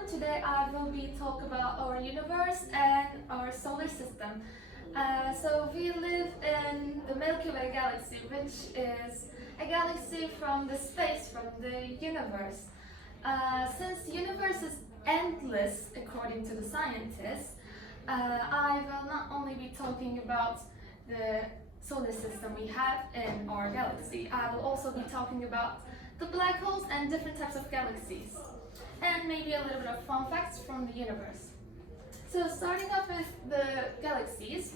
everyone. Today I will be talking about our universe and our solar system. So we live in the Milky Way galaxy, which is a galaxy from the space, from the universe. Since the universe is endless, according to the scientists, I will not only be talking about the solar system we have in our galaxy, I will also be talking about the black holes and different types of galaxies, and maybe a little bit of fun facts from the universe. So starting off with the galaxies,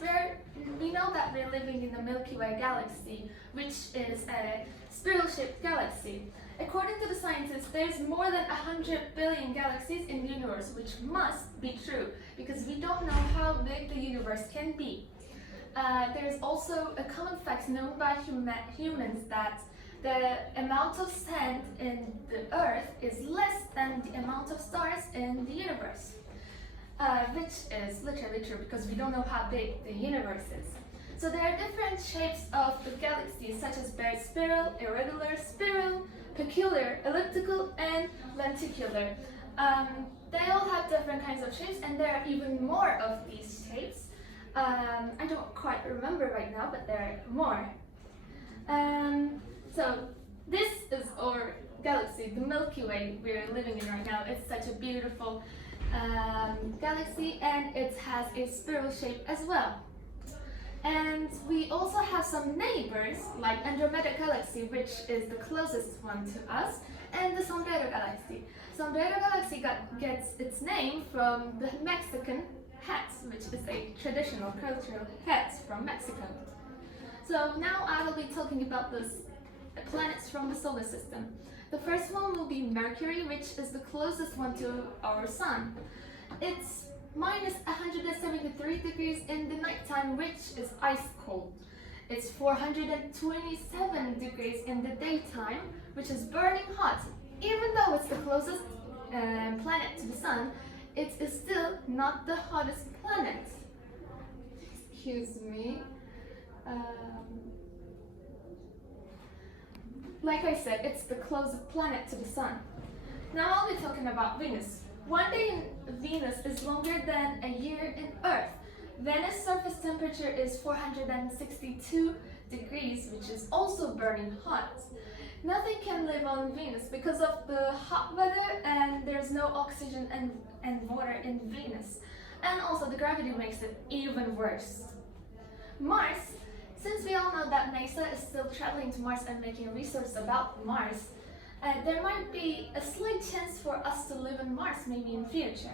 we know that we're living in the Milky Way galaxy, which is a spiral-shaped galaxy. According to the scientists, there's more than 100 billion galaxies in the universe, which must be true, because we don't know how big the universe can be. There's also a common fact known by humans that the amount of sand in the Earth is less than the amount of stars in the universe, which is literally true because we don't know how big the universe is. So there are different shapes of the galaxies, such as bare spiral, irregular spiral, peculiar, elliptical, and lenticular. They all have different kinds of shapes, and there are even more of these shapes. I don't quite remember right now, but there are more. So this is our galaxy, the Milky Way we're living in right now. It's such a beautiful galaxy, and it has a spiral shape as well. And we also have some neighbors, like Andromeda Galaxy, which is the closest one to us, and the Sombrero Galaxy. Sombrero Galaxy gets its name from the Mexican hat, which is a traditional cultural hat from Mexico. So now I will be talking about the planets from the solar system. The first one will be Mercury, which is the closest one to our sun. It's minus 173 degrees in the nighttime, which is ice cold. It's 427 degrees in the daytime, which is burning hot. Even though it's the closest planet to the sun, it is still not the hottest planet. Excuse me. Like I said, it's the closest planet to the sun. Now I'll be talking about Venus. One day in Venus is longer than a year in Earth. Venus' surface temperature is 462 degrees, which is also burning hot. Nothing can live on Venus because of the hot weather, and there's no oxygen and water in Venus. And also the gravity makes it even worse. Mars. Since we all know that NASA is still traveling to Mars and making research about Mars, there might be a slight chance for us to live on Mars maybe in the future.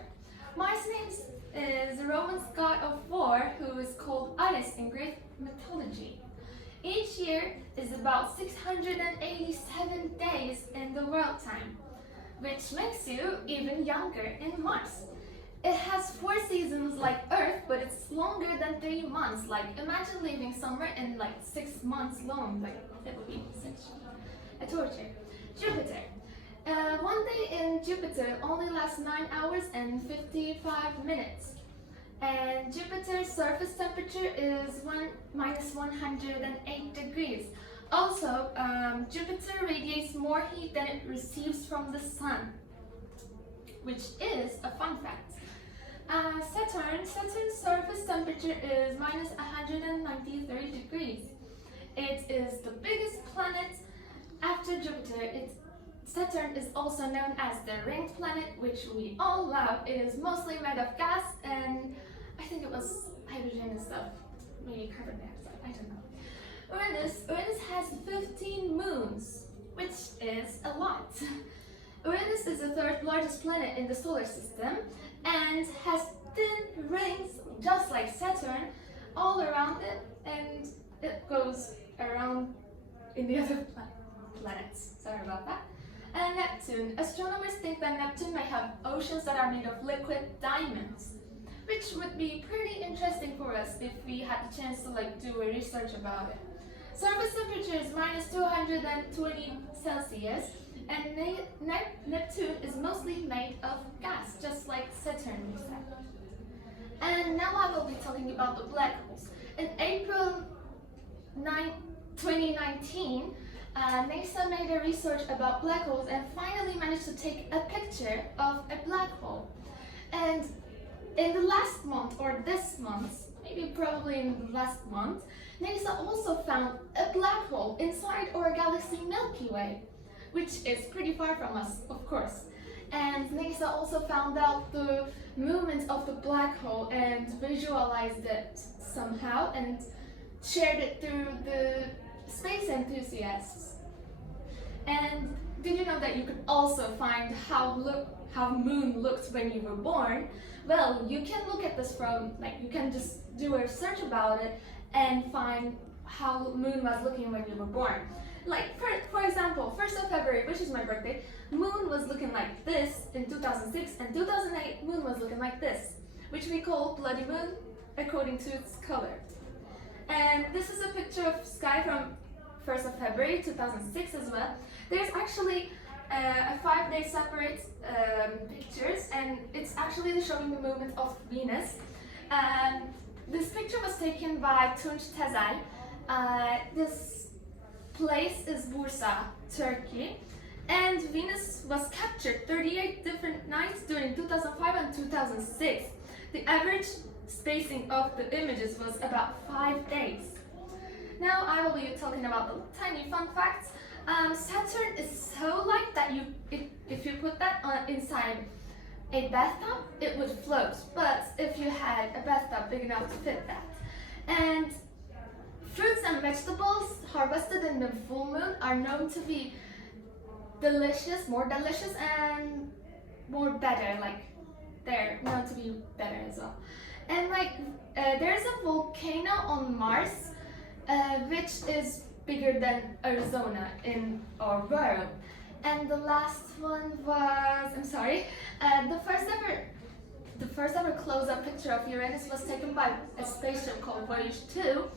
Mars' name is the Roman god of war, who is called Ares in Greek mythology. Each year is about 687 days in the world time, which makes you even younger in Mars. It has 4 seasons like Earth, but it's longer than 3 months. Like, imagine living somewhere in like 6 months long. Like, it would be such a torture. Jupiter. One day in Jupiter only lasts 9 hours and 55 minutes. And Jupiter's surface temperature is minus 108 degrees. Also, Jupiter radiates more heat than it receives from the sun, which is a fun fact. Saturn's surface temperature is minus 193 degrees. It is the biggest planet after Jupiter. Saturn is also known as the ringed planet, which we all love. It is mostly made of gas, and I think it was hydrogen and stuff, maybe carbon dioxide, I don't know. Uranus has 15 moons, which is a lot. Uranus is the 3rd largest planet in the solar system and has thin rings, just like Saturn, all around it, and it goes around in the other planets. Sorry about that. And Neptune. Astronomers think that Neptune may have oceans that are made of liquid diamonds, which would be pretty interesting for us if we had the chance to do a research about it. Surface temperature is minus 220 Celsius, and Neptune is mostly made of gas, just like Saturn is. And now I will be talking about the black holes. In April 2019, NASA made a research about black holes and finally managed to take a picture of a black hole. And in the last month, or this month, maybe probably in the last month, NASA also found a black hole inside our galaxy Milky Way, which is pretty far from us, of course. And NASA also found out the movement of the black hole and visualized it somehow and shared it through the space enthusiasts. And did you know that you could also find how moon looked when you were born? Well, you can look at this from, you can just do a search about it and find how moon was looking when you were born. For example, 1st of February, which is my birthday, moon was looking like this in 2006, and 2008 moon was looking like this, which we call bloody moon according to its color. And this is a picture of sky from 1st of February 2006 as well. There's actually a 5-day separate pictures, and it's actually showing the movement of Venus. This picture was taken by Tunç Tezel. This place is Bursa, Turkey, and Venus was captured 38 different nights during 2005 and 2006. The average spacing of the images was about 5 days. Now I will be talking about the tiny fun facts. Saturn is so light that if you put that inside a bathtub, it would float. But if you had a bathtub big enough to fit that. And fruits and vegetables harvested in the full moon are known to be delicious, more delicious and more better. They're known to be better as well. And there's a volcano on Mars, which is bigger than Arizona in our world. And the last one was, the first ever close-up picture of Uranus was taken by a spaceship called Koleji 2,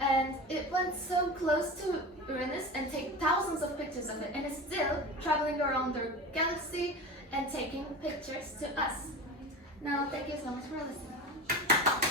and it went so close to Uranus and take thousands of pictures of it, and it's still traveling around the galaxy and taking pictures to us. Now, thank you so much for listening.